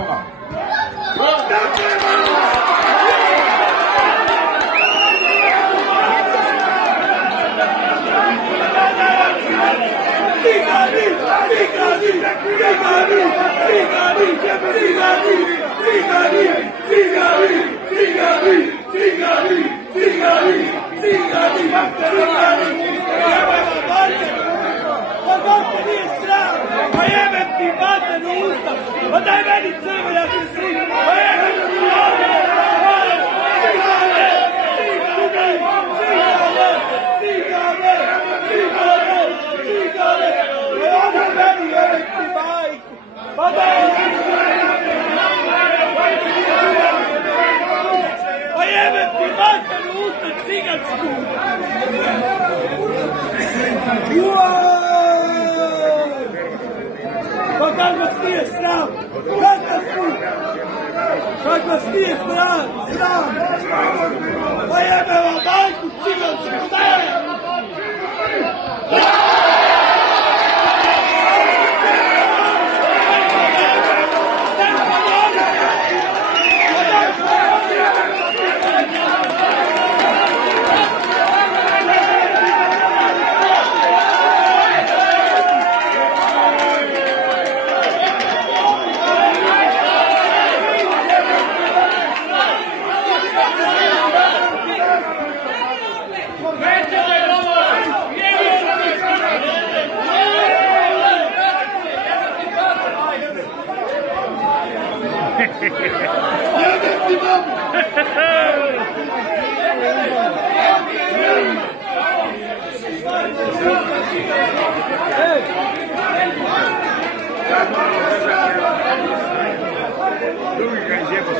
Roma. Pa jebem ti vatan u usta, pa daj meni crvo, ja ti sviđam, pa jebem ti ovdje, cigane, pa meni jebem ti majku, pa daj pa jebem ti vatan u usta cigansku. Pa kak vas nije sram? Kak vas nije sram? Pa jebe vam majku cigansku, šta je? Drugi ga izjebo